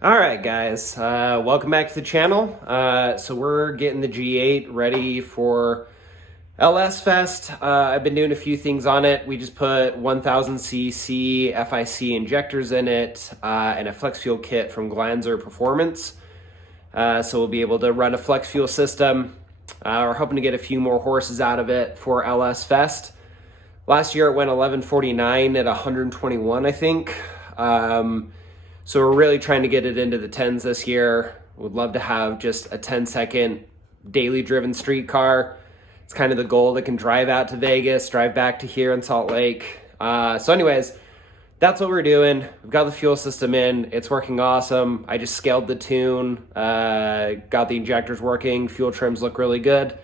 All right, guys, welcome back to the channel. So we're getting the G8 ready for LS Fest. I've been doing a few things on it. We just put 1000cc FIC injectors in it and a flex fuel kit from Glanzer Performance. So we'll be able to run a flex fuel system. We're hoping to get a few more horses out of it for LS Fest. Last year it went 1149 at 121, I think. So we're really trying to get it into the 10s this year. Would love to have just a 10-second daily driven street car. It's kind of the goal that can drive out to Vegas, drive back to here in Salt Lake. So anyways, that's what we're doing. We've got the fuel system in. It's working awesome. I just scaled the tune, got the injectors working. Fuel trims look really good.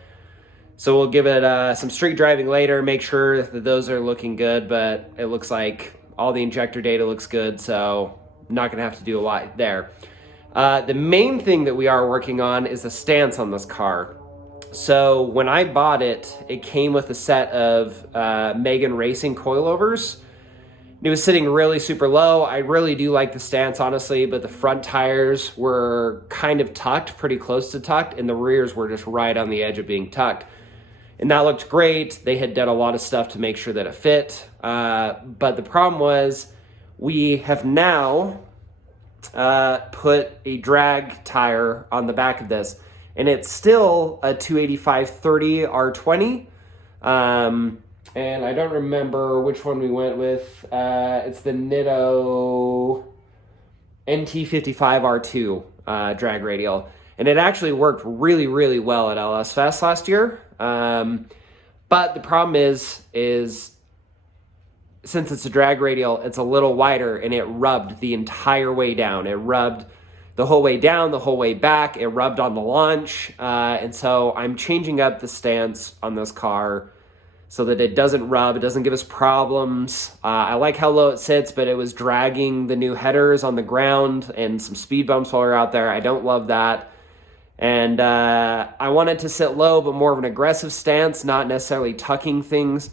So we'll give it some street driving later, make sure that those are looking good, but it looks like all the injector data looks good, so not gonna have to do a lot there. The main thing that we are working on is the stance on this car. So when I bought it, it came with a set of Megan Racing Coilovers. It was sitting really super low. I really do like the stance, honestly, but the front tires were kind of tucked, pretty close to tucked, and the rears were just right on the edge of being tucked. And that looked great. They had done a lot of stuff to make sure that it fit. But the problem was, we have now put a drag tire on the back of this, and it's still a 285/30 R20. And I don't remember which one we went with. It's the Nitto NT55 R2 drag radial. And it actually worked really, really well at LS Fest last year. But the problem is since it's a drag radial, it's a little wider, and it rubbed the entire way down. It rubbed the whole way down, the whole way back. It rubbed on the launch. And so I'm changing up the stance on this car so that it doesn't rub, it doesn't give us problems. I like how low it sits, but it was dragging the new headers on the ground and some speed bumps while we were out there. I don't love that. And I want it to sit low, but more of an aggressive stance, not necessarily tucking things.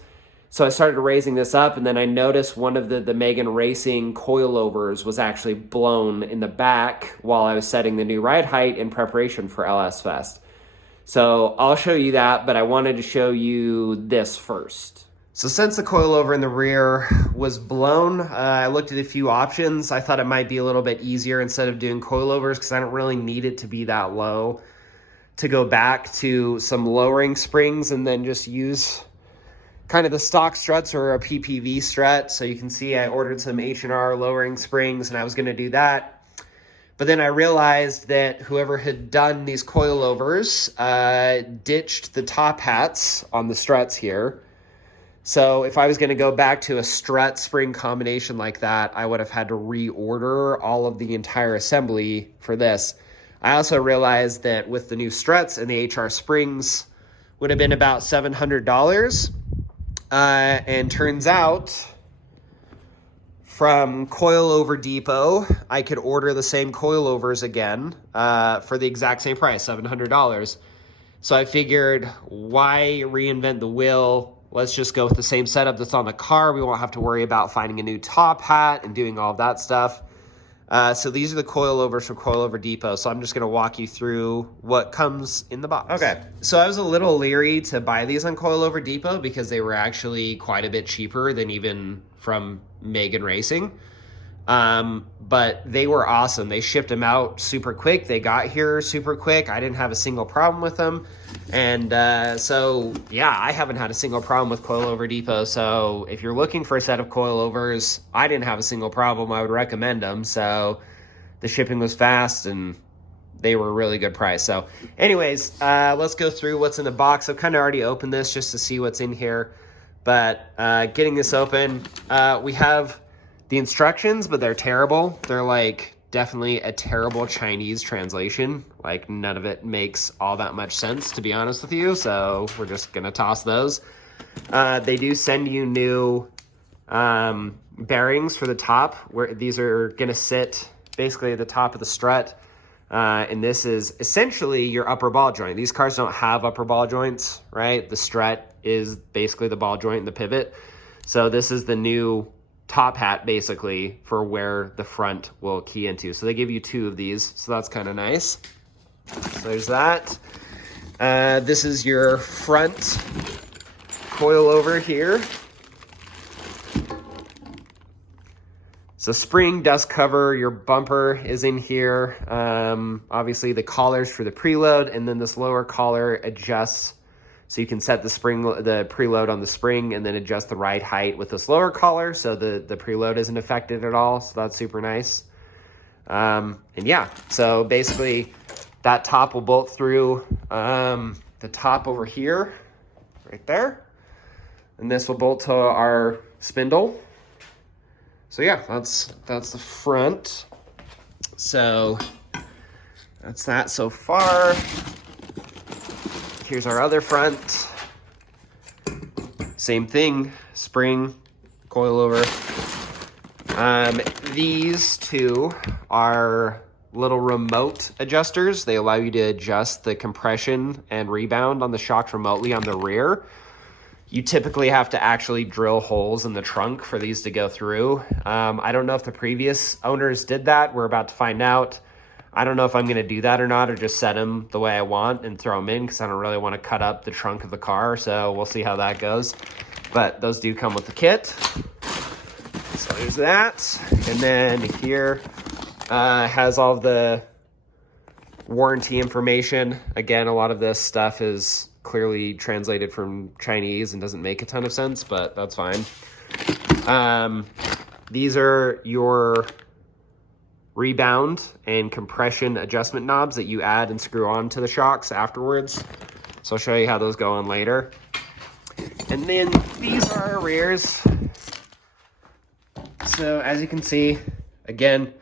So I started raising this up, and then I noticed one of the Megan Racing Coilovers was actually blown in the back while I was setting the new ride height in preparation for LS Fest. So I'll show you that, but I wanted to show you this first. So since the coilover in the rear was blown, I looked at a few options. I thought it might be a little bit easier instead of doing coilovers, because I don't really need it to be that low, to go back to some lowering springs and then just use kind of the stock struts or a PPV strut. So you can see I ordered some H&R lowering springs, and I was going to do that. But then I realized that whoever had done these coilovers ditched the top hats on the struts here. So if I was going to go back to a strut spring combination like that, I would have had to reorder all of the entire assembly for this. I also realized that with the new struts and the HR springs would have been about $700. And turns out from Coilover Depot, I could order the same coilovers again for the exact same price, $700. So I figured, why reinvent the wheel? Let's just go with the same setup that's on the car. We won't have to worry about finding a new top hat and doing all of that stuff. So these are the coilovers from Coilover Depot. So I'm just going to walk you through what comes in the box. Okay, so I was a little leery to buy these on Coilover Depot because they were actually quite a bit cheaper than even from Megan Racing. But they were awesome. They shipped them out super quick. They got here super quick. I didn't have a single problem with them. And so, yeah, I haven't had a single problem with Coilover Depot. So if you're looking for a set of coilovers, I didn't have a single problem. I would recommend them. So the shipping was fast, and they were a really good price. So anyways, let's go through what's in the box. I've kind of already opened this just to see what's in here. But getting this open, we have the instructions, but they're terrible. They're like definitely a terrible Chinese translation. Like, none of it makes all that much sense, to be honest with you. So we're just gonna toss those. They do send you new bearings for the top, where these are gonna sit basically at the top of the strut. And this is essentially your upper ball joint. These cars don't have upper ball joints, right? The strut is basically the ball joint and the pivot. So this is the new top hat basically for where the front will key into. So they give you 2 of these, so that's kind of nice. So there's that. This is your front coilover here. So spring, dust cover, your bumper is in here. Obviously the collars for the preload, and then this lower collar adjusts so you can set the preload on the spring and then adjust the ride height with this lower collar so the preload isn't affected at all. So that's super nice. And yeah, so basically that top will bolt through the top over here, right there. And this will bolt to our spindle. So yeah, that's the front. So that's that so far. Here's our other front. Same thing, spring, coilover. These 2 are little remote adjusters. They allow you to adjust the compression and rebound on the shocks remotely on the rear. You typically have to actually drill holes in the trunk for these to go through. I don't know if the previous owners did that. We're about to find out. I don't know if I'm going to do that or not, or just set them the way I want and throw them in, because I don't really want to cut up the trunk of the car. So we'll see how that goes. But those do come with the kit. So there's that. And then here has all the warranty information. Again, a lot of this stuff is clearly translated from Chinese and doesn't make a ton of sense, but that's fine. These are your rebound and compression adjustment knobs that you add and screw on to the shocks afterwards. So I'll show you how those go on later. And then these are our rears. So as you can see, again,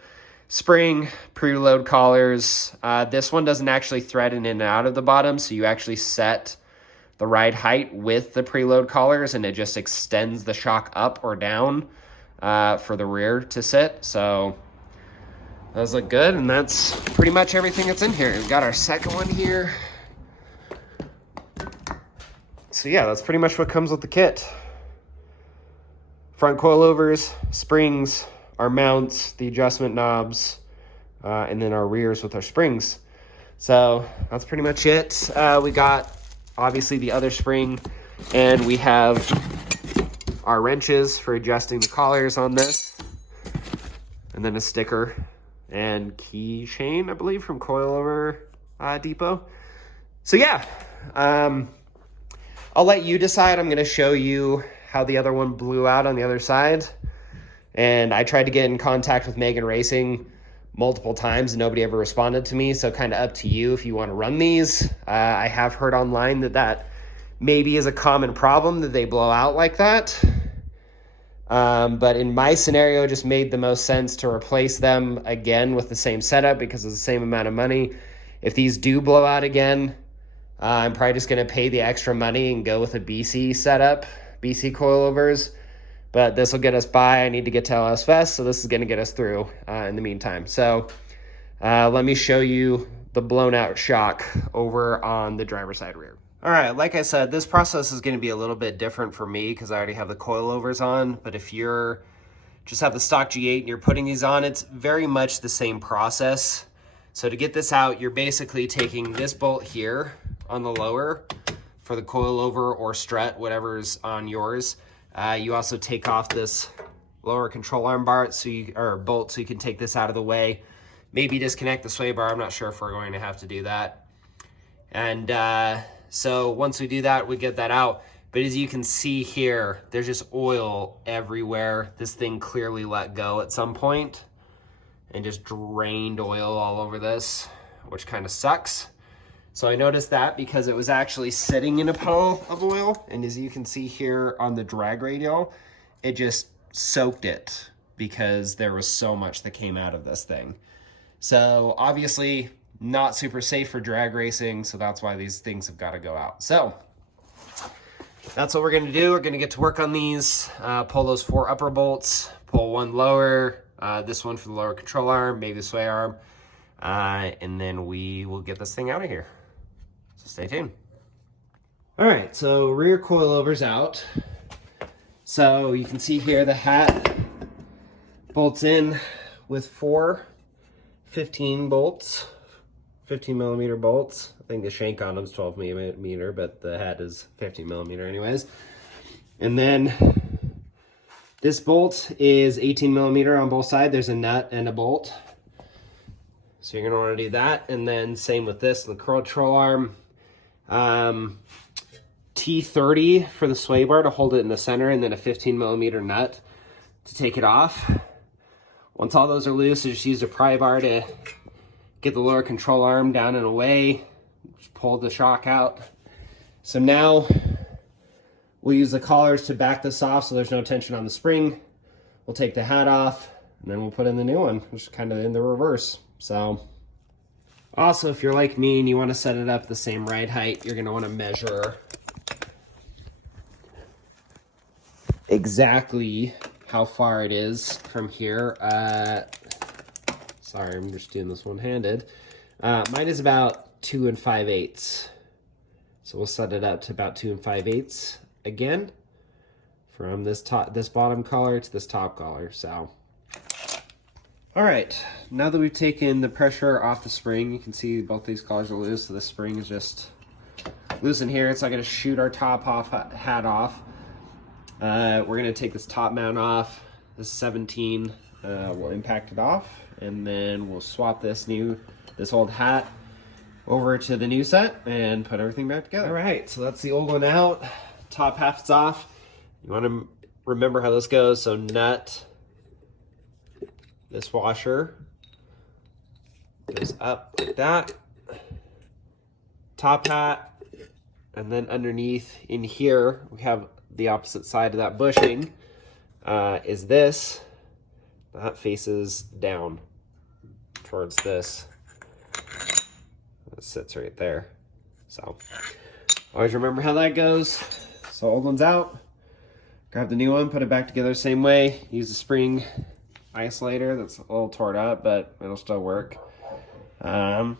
spring, preload collars. This one doesn't actually thread in and out of the bottom, so you actually set the ride height with the preload collars, and it just extends the shock up or down for the rear to sit. So those look good, and that's pretty much everything that's in here. We've got our second one here. So yeah, that's pretty much what comes with the kit. Front coilovers, springs, our mounts, the adjustment knobs, and then our rears with our springs. So that's pretty much it. We got obviously the other spring, and we have our wrenches for adjusting the collars on this, and then a sticker and keychain, I believe, from Coilover Depot. So yeah, I'll let you decide. I'm going to show you how the other one blew out on the other side. And I tried to get in contact with Megan Racing multiple times and nobody ever responded to me. So kind of up to you if you want to run these. I have heard online that maybe is a common problem, that they blow out like that. But in my scenario, it just made the most sense to replace them again with the same setup because it's the same amount of money. If these do blow out again, I'm probably just going to pay the extra money and go with a BC setup, BC coilovers. But this will get us by. I need to get to LS Fest, so this is going to get us through in the meantime. So let me show you the blown out shock over on the driver's side rear. All right, like I said, this process is going to be a little bit different for me because I already have the coilovers on. But if you're just have the stock G8 and you're putting these on, it's very much the same process. So to get this out, you're basically taking this bolt here on the lower for the coilover or strut, whatever's on yours. You also take off this lower control arm bar or bolt so you can take this out of the way. Maybe disconnect the sway bar. I'm not sure if we're going to have to do that. And so once we do that, we get that out. But as you can see here, there's just oil everywhere. This thing clearly let go at some point and just drained oil all over this, which kind of sucks. So I noticed that because it was actually sitting in a puddle of oil. And as you can see here on the drag radial, it just soaked it because there was so much that came out of this thing. So obviously not super safe for drag racing. So that's why these things have got to go out. So that's what we're going to do. We're going to get to work on these, pull those 4 upper bolts, pull 1 lower, this one for the lower control arm, maybe the sway arm. And then we will get this thing out of here. So stay tuned. All right, so rear coilovers out. So you can see here the hat bolts in with 4 15 bolts, 15 millimeter bolts. I think the shank on them is 12 millimeter, but the head is 15 millimeter anyways. And then this bolt is 18 millimeter on both sides. There's a nut and a bolt. So you're gonna wanna do that. And then same with this, the control arm. T30 for the sway bar to hold it in the center, and then a 15 millimeter nut to take it off. Once all those are loose, I just used a pry bar to get the lower control arm down and away. Just pull the shock out. So now we'll use the collars to back this off so there's no tension on the spring. We'll take the hat off, and then we'll put in the new one, which is kind of in the reverse. So also, if you're like me and you want to set it up the same ride height, you're going to want to measure exactly how far it is from here. Sorry, I'm just doing this one-handed. Mine is about 2 5/8. So we'll set it up to about 2 5/8 again, from this bottom collar to this top collar. So, all right, now that we've taken the pressure off the spring, you can see both these collars are loose, so the spring is just loose in here. It's not gonna shoot our top hat off. We're gonna take this top mount off. This 17, we'll impact it off, and then we'll swap this old hat over to the new set and put everything back together. All right, so that's the old one out. Top half's off. You wanna remember how this goes. So nut this washer goes up like that. Top hat, and then underneath in here, we have the opposite side of that bushing is this. That faces down towards this. It sits right there. So always remember how that goes. So old one's out. Grab the new one, put it back together same way. Use the spring isolator that's a little torn up, but it'll still work. And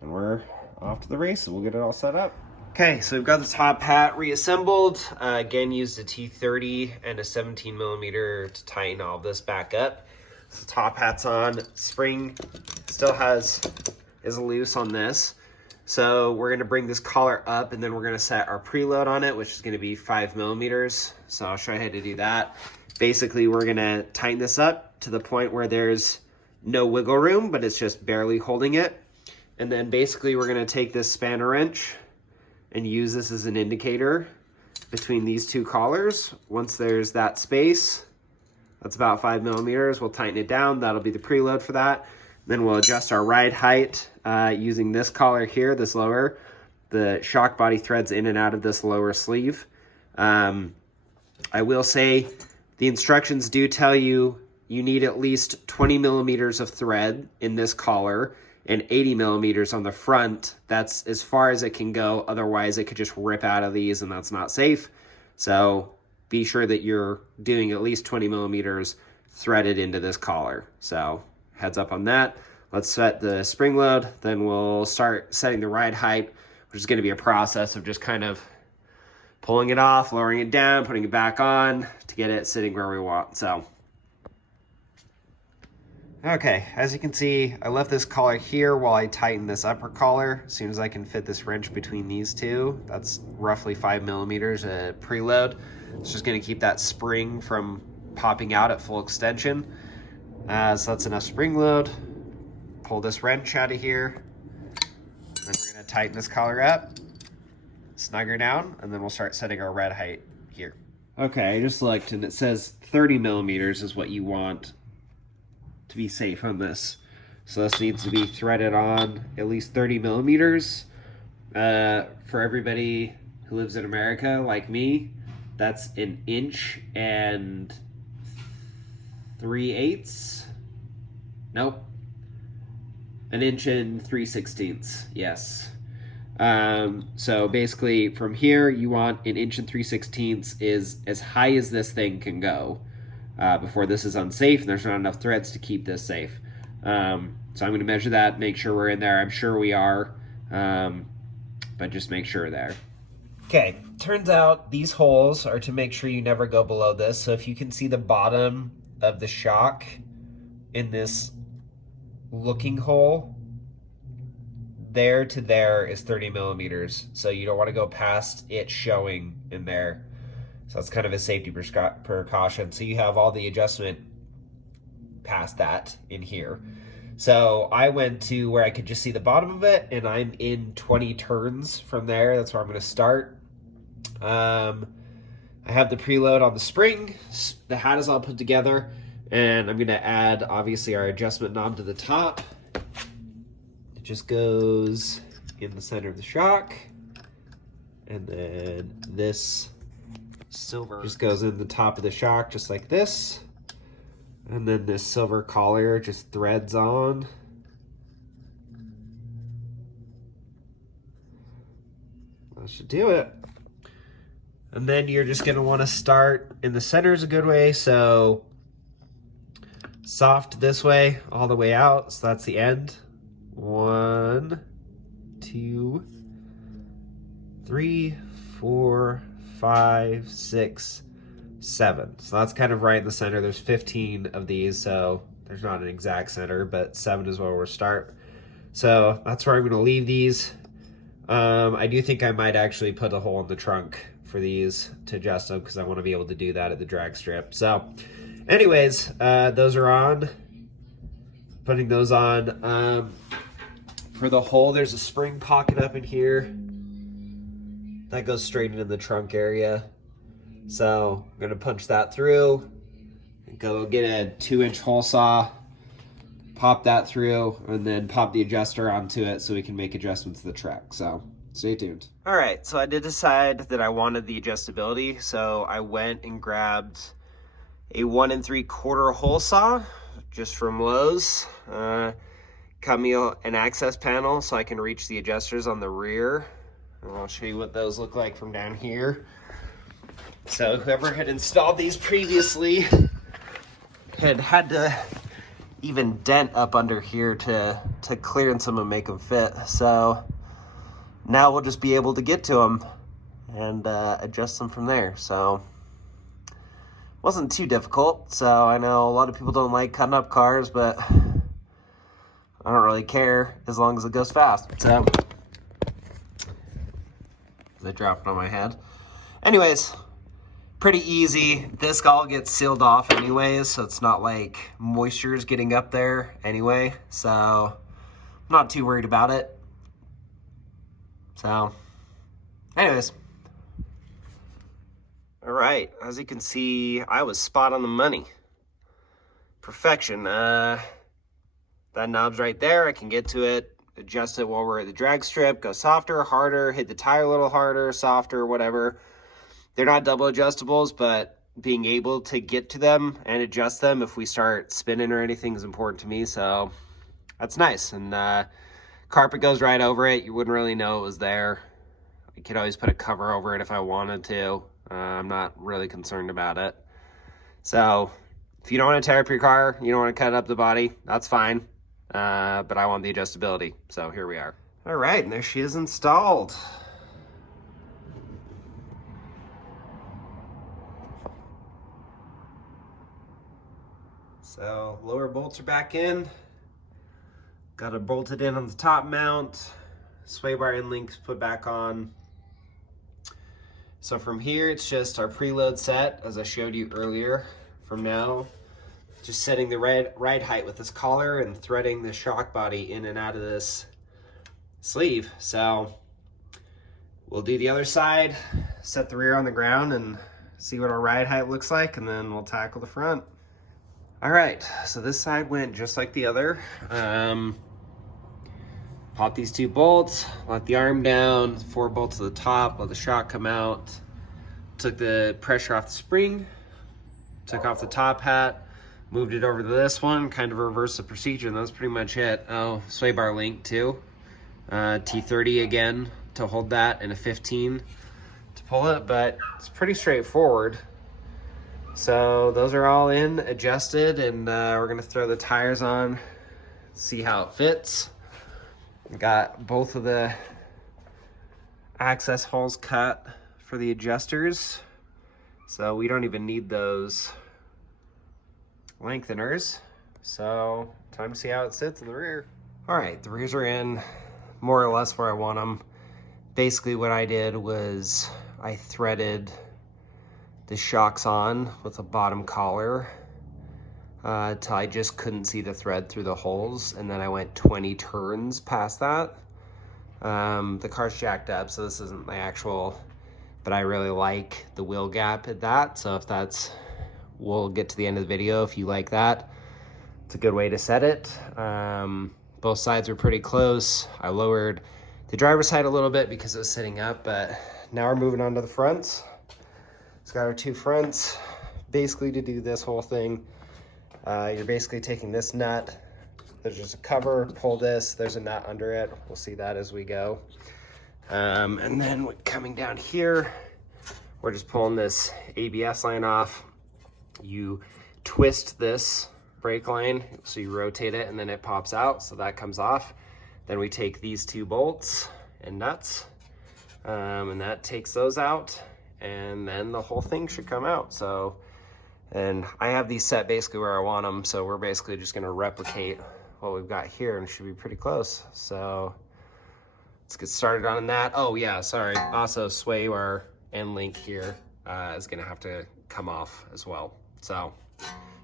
we're off to the race, so we'll get it all set up. Okay, so we've got the top hat reassembled. Again, used a T30 and a 17 millimeter to tighten all this back up. So top hat's on, spring still is loose on this. So we're gonna bring this collar up, and then we're gonna set our preload on it, which is gonna be 5 millimeters. So I'll show you how to do that. Basically, we're gonna tighten this up to the point where there's no wiggle room, but it's just barely holding it. And then basically we're gonna take this spanner wrench and use this as an indicator between these two collars. Once there's that space, that's about 5 millimeters, we'll tighten it down. That'll be the preload for that. Then we'll adjust our ride height using this collar here, this lower. The shock body threads in and out of this lower sleeve. I will say the instructions do tell you need at least 20 millimeters of thread in this collar and 80 millimeters on the front. That's as far as it can go. Otherwise, it could just rip out of these, and that's not safe. So be sure that you're doing at least 20 millimeters threaded into this collar. So heads up on that. Let's set the spring load, then we'll start setting the ride height, which is gonna be a process of just kind of pulling it off, lowering it down, putting it back on to get it sitting where we want. So, okay, as you can see, I left this collar here while I tighten this upper collar. As soon as I can fit this wrench between these two, that's roughly 5 millimeters preload. It's just gonna keep that spring from popping out at full extension. So that's enough spring load. Pull this wrench out of here. Then we're gonna tighten this collar up, snug her down, and then we'll start setting our ride height here. Okay, I just looked and it says 30 millimeters is what you want to be safe on this. So this needs to be threaded on at least 30 millimeters. For everybody who lives in America, like me, that's 1 and 3/8. Nope. 1 3/16. Yes. So basically from here, you want 1 3/16 is as high as this thing can go before this is unsafe, and there's not enough threads to keep this safe. So I'm going to measure that, make sure we're in there. I'm sure we are, but just make sure there. Okay, turns out these holes are to make sure you never go below this. So if you can see the bottom of the shock in this looking hole, there to there is 30 millimeters. So you don't want to go past it showing in there. So that's kind of a safety precaution. So you have all the adjustment past that in here. So I went to where I could just see the bottom of it, and I'm in 20 turns from there. That's where I'm going to start. I have the preload on the spring. The hat is all put together, and I'm going to add, obviously, our adjustment knob to the top. It just goes in the center of the shock, and then this silver just goes in the top of the shock just like this, and then this silver collar just threads on. That should do it. And then you're just going to want to start in the center is a good way, so soft this way all the way out, so that's the end. 1, 2, 3, 4, 5, 6, 7. So that's kind of right in the center. There's 15 of these, so there's not an exact center, but 7 is where we'll start. So that's where I'm going to leave these. I do think I might actually put a hole in the trunk for these to adjust them, because I want to be able to do that at the drag strip. So anyways, those are on. Putting those on. For the hole, there's a spring pocket up in here that goes straight into the trunk area. So I'm gonna punch that through and go get a 2-inch hole saw, pop that through, and then pop the adjuster onto it so we can make adjustments to the track. So stay tuned. All right, so I did decide that I wanted the adjustability, so I went and grabbed a 1 3/4 hole saw just from Lowe's. Cut me an access panel so I can reach the adjusters on the rear. And I'll show you what those look like from down here. So whoever had installed these previously had to even dent up under here to clearance them and make them fit. So now we'll just be able to get to them and adjust them from there. So wasn't too difficult. So I know a lot of people don't like cutting up cars, but I don't really care as long as it goes fast. So they dropped on my head. Anyways, pretty easy. This all gets sealed off anyways, so it's not like moisture is getting up there anyway. So I'm not too worried about it. So anyways. All right, as you can see, I was spot on the money. Perfection. That knob's right there. I can get to it, adjust it while we're at the drag strip, go softer, harder, hit the tire a little harder, softer, whatever. They're not double adjustables, but being able to get to them and adjust them if we start spinning or anything is important to me, so that's nice. And carpet goes right over it. You wouldn't really know it was there. I could always put a cover over it if I wanted to. I'm not really concerned about it. So if you don't want to tear up your car, you don't want to cut up the body, that's fine. But I want the adjustability, so here we are. All right, and there she is installed. So lower bolts are back in. Got it bolted in on the top mount. Sway bar end links put back on. So from here, it's just our preload set, as I showed you earlier. From now, just setting the ride height with this collar and threading the shock body in and out of this sleeve. So we'll do the other side, set the rear on the ground and see what our ride height looks like, and then we'll tackle the front. All right, so this side went just like the other. Pop these 2 bolts, let the arm down, 4 bolts to the top, let the shock come out. Took the pressure off the spring, took off the top hat, moved it over to this one, kind of reversed the procedure, and that's pretty much it. Oh, sway bar link too. T30 again to hold that, and a 15 to pull it, but it's pretty straightforward. So those are all in, adjusted, and we're gonna throw the tires on, see how it fits. Got both of the access holes cut for the adjusters, so we don't even need those lengtheners. So time to see how it sits in the rear. All right, the rears are in more or less where I want them. Basically what I did was I threaded the shocks on with a bottom collar till I just couldn't see the thread through the holes, and then I went 20 turns past that. The car's jacked up, so this isn't the actual, but I really like the wheel gap at that. So if that's, we'll get to the end of the video if you like that. It's a good way to set it. Both sides were pretty close. I lowered the driver's side a little bit because it was sitting up, but now we're moving on to the fronts. It's got our two fronts. Basically, to do this whole thing, you're basically taking this nut. There's just a cover, pull this, there's a nut under it. We'll see that as we go. And then coming down here, we're just pulling this ABS line off. You twist this brake line, so you rotate it and then it pops out, so that comes off. Then we take these two bolts and nuts, and that takes those out, and then the whole thing should come out. So, and I have these set basically where I want them, so we're basically just gonna replicate what we've got here and it should be pretty close. So let's get started on that. Oh yeah, sorry. Also, sway bar end link here is gonna have to come off as well. So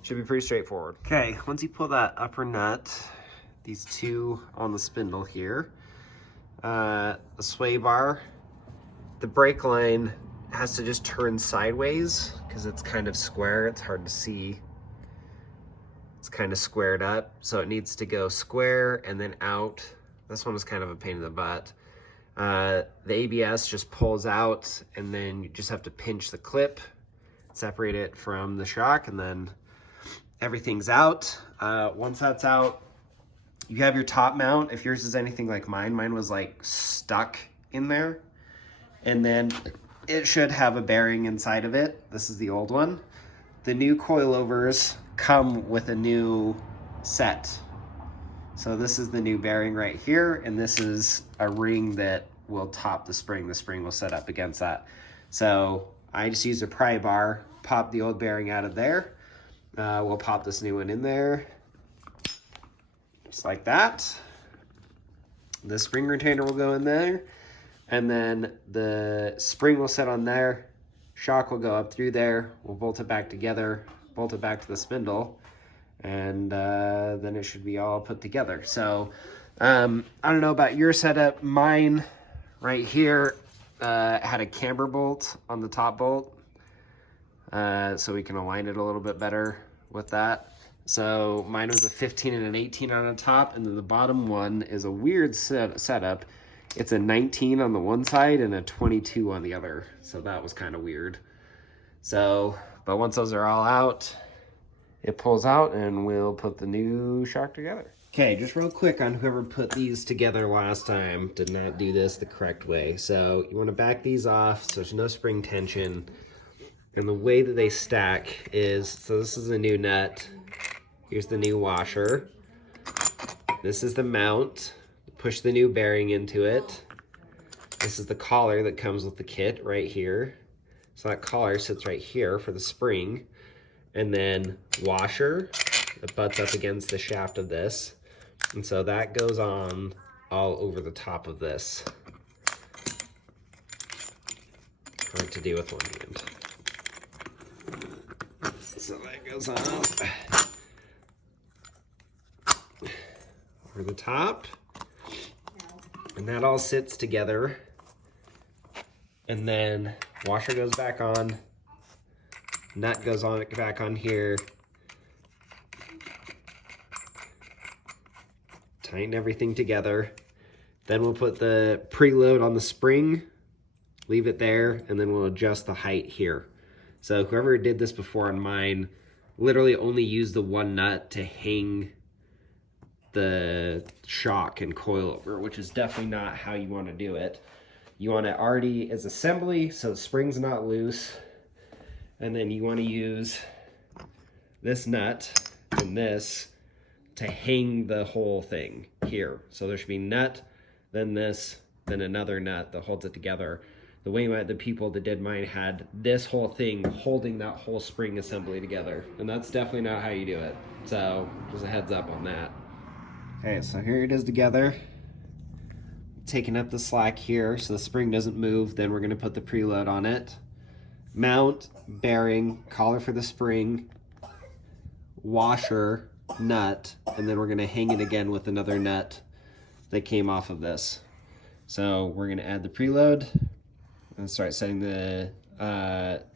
should be pretty straightforward. Okay, once you pull that upper nut, these two on the spindle here, the sway bar, the brake line has to just turn sideways because it's kind of square. It's hard to see. It's kind of squared up, so it needs to go square and then out. This one was kind of a pain in the butt. The ABS just pulls out, and then you just have to pinch the clip, separate it from the shock, and then everything's out. Once that's out, you have your top mount. If yours is anything like mine was like stuck in there. And then it should have a bearing inside of it. This is the old one. The new coilovers come with a new set. So this is the new bearing right here, and this is a ring that will top the spring. The spring will set up against that. So I just used a pry bar, pop the old bearing out of there. We'll pop this new one in there, just like that. The spring retainer will go in there, and then the spring will set on there. Shock will go up through there. We'll bolt it back together, bolt it back to the spindle, and then it should be all put together. So I don't know about your setup. Mine right here had a camber bolt on the top bolt, so we can align it a little bit better with that. So mine was a 15 and an 18 on the top, and then the bottom one is a weird setup. It's a 19 on the one side and a 22 on the other. So that was kind of weird. So, but once those are all out, it pulls out and we'll put the new shock together. Okay, just real quick on whoever put these together last time did not do this the correct way. So you want to back these off so there's no spring tension. And the way that they stack is, so this is a new nut. Here's the new washer. This is the mount. Push the new bearing into it. This is the collar that comes with the kit right here. So that collar sits right here for the spring. And then washer that butts up against the shaft of this. And so that goes on all over the top of this. Hard to do with one hand. So that goes on over the top. And that all sits together. And then washer goes back on. Nut goes on back on here. Tighten everything together. Then we'll put the preload on the spring, leave it there, and then we'll adjust the height here. So whoever did this before on mine literally only used the one nut to hang the shock and coilover, which is definitely not how you want to do it. You want it already as assembly, so the spring's not loose. And then you want to use this nut and this to hang the whole thing here. So there should be nut, then this, then another nut that holds it together. the way the people that did mine had this whole thing holding that whole spring assembly together. And that's definitely not how you do it. So just a heads up on that. Okay, so here it is together. Taking up the slack here so the spring doesn't move. Then we're gonna put the preload on it. Mount, bearing, collar for the spring, washer, nut, and then we're gonna hang it again with another nut that came off of this. So we're gonna add the preload and start setting the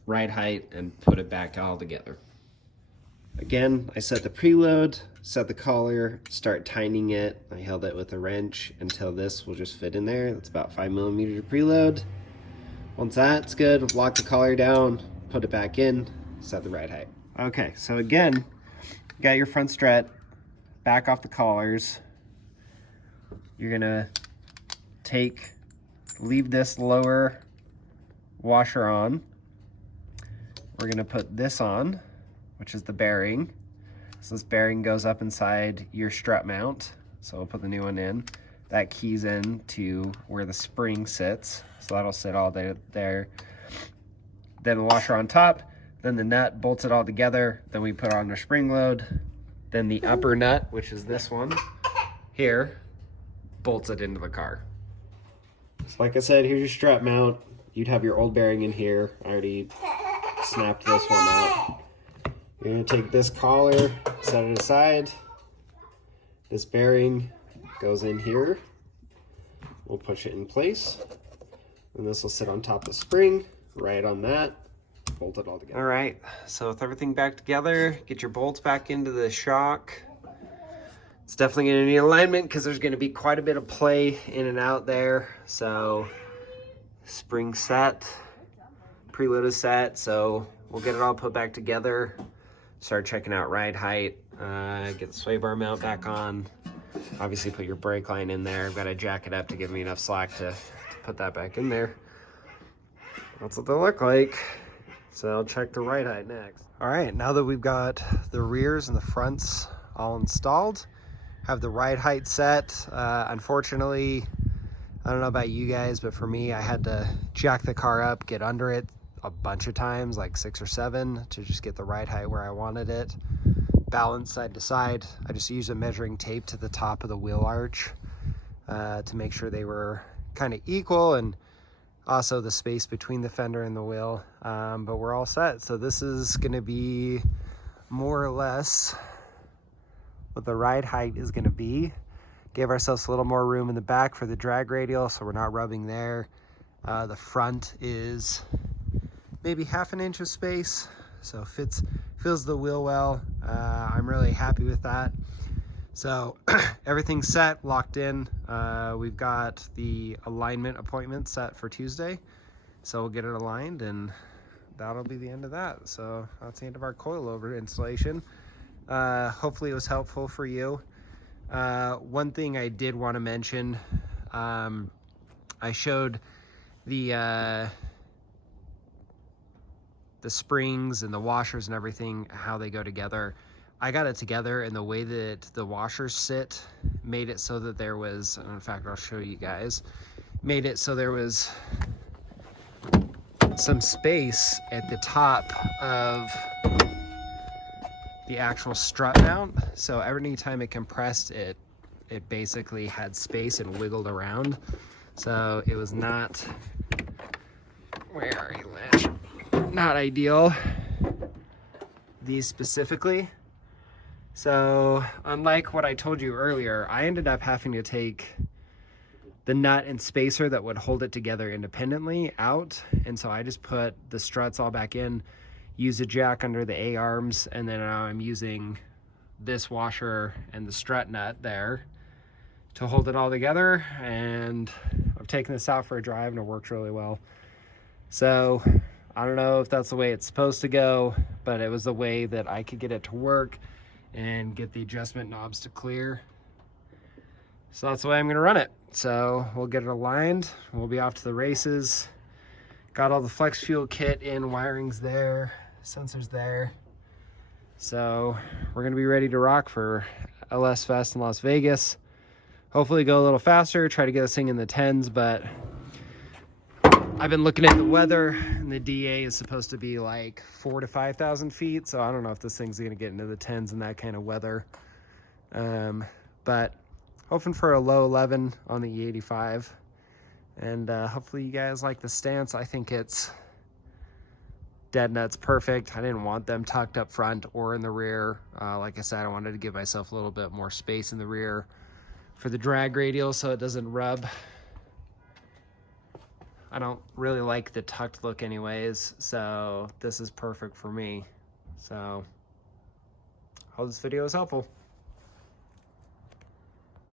ride height and put it back all together. Again, I set the preload, set the collar, start tightening it. I held it with a wrench until this will just fit in there. That's about 5mm of preload. Once that's good, lock the collar down, put it back in, set the ride height. Okay, so again, you got your front strut, back off the collars. You're gonna leave this lower washer on. We're gonna put this on, which is the bearing. So this bearing goes up inside your strut mount. So we'll put the new one in. That keys in to where the spring sits. So that'll sit all there. Then the washer on top, then the nut bolts it all together. Then we put on our spring load. Then the upper nut, which is this one here, bolts it into the car. So like I said, here's your strut mount. You'd have your old bearing in here. I already snapped this one out. You're gonna take this collar, set it aside. This bearing goes in here. We'll push it in place. And this will sit on top of the spring, right on that, bolt it all together. All right, so with everything back together, get your bolts back into the shock. It's definitely gonna need alignment because there's gonna be quite a bit of play in and out there. So spring set, preload is set, so we'll get it all put back together. Start checking out ride height, get the sway bar mount back on. Obviously put your brake line in there. I've got to jack it up to give me enough slack to put that back in there. That's what they look like. So I'll check the ride height next. All right, now that we've got the rears and the fronts all installed, have the ride height set. Unfortunately, I don't know about you guys, but for me, I had to jack the car up, get under it a bunch of times, like 6 or 7, to just get the ride height where I wanted it. Balance side to side. I just used a measuring tape to the top of the wheel arch to make sure they were kind of equal, and also the space between the fender and the wheel. But we're all set. So this is going to be more or less what the ride height is going to be. Gave ourselves a little more room in the back for the drag radial, so we're not rubbing there. The front is maybe 1/2 inch of space, so fills the wheel well. I'm really happy with that. So everything's set, locked in. We've got the alignment appointment set for Tuesday, so we'll get it aligned, and that'll be the end of that. So that's the end of our coilover installation. Hopefully it was helpful for you. One thing I did want to mention, I showed the springs and the washers and everything, how they go together. I got it together, and the way that the washers sit made it so that there was, and in fact, I'll show you guys, made it so there was some space at the top of the actual strut mount. So every time it compressed, it basically had space and wiggled around. So it was not, where are you, Lynch? Not ideal, these specifically. So unlike what I told you earlier, I ended up having to take the nut and spacer that would hold it together independently out. And so I just put the struts all back in, use a jack under the A-arms, and then now I'm using this washer and the strut nut there to hold it all together. And I've taken this out for a drive and it works really well. So I don't know if that's the way it's supposed to go, but it was the way that I could get it to work and get the adjustment knobs to clear. So that's the way I'm gonna run it. So we'll get it aligned, we'll be off to the races. Got all the flex fuel kit in, wiring's there, sensors there. So we're gonna be ready to rock for LS Fest in Las Vegas. Hopefully go a little faster, try to get this thing in the 10s, but I've been looking at the weather, and the DA is supposed to be like 4,000 to 5,000 feet, so I don't know if this thing's gonna get into the 10s in that kind of weather. But hoping for a low 11 on the E85, and hopefully you guys like the stance. I think it's dead nuts perfect. I didn't want them tucked up front or in the rear. Like I said, I wanted to give myself a little bit more space in the rear for the drag radial so it doesn't rub. I don't really like the tucked look anyways, so this is perfect for me. So, hope this video is helpful.